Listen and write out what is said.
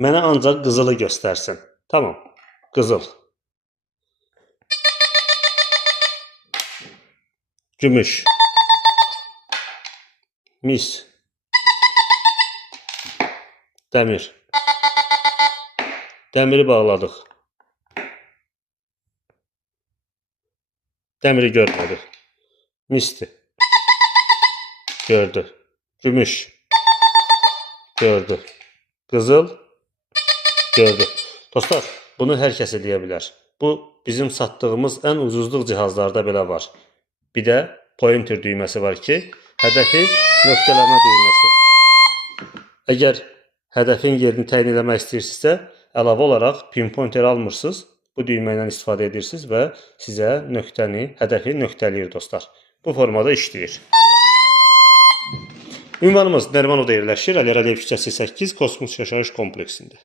Mənə ancaq qızılı göstərsin. Tamam. Qızıl. Gümüş. Mis. Dəmir. Dəmiri bağladıq. Dəmiri görmədi. Misdir. Gördü. Gümüş. Gördü. Qızıl. Gördü. Dostlar, bunu hər kəs edə bilər. Bu bizim satdığımız ən ucuzluq cihazlarda belə var. Bir də pointer düyməsi var ki, hədəfi nöqtələmə düyməsi. Əgər hədəfin yerini təyin etmək istəyirsinizsə, əlavə olaraq pinpointer almırsınız. Bu düymə ilə istifadə edirsiniz və sizə hədəfi nöqtələyir dostlar. Bu formada işləyir. Ünvanımız Nərimanov yerləşir. Əli Rəliyev küçəsi 8 Kosmos Yaşayış kompleksində.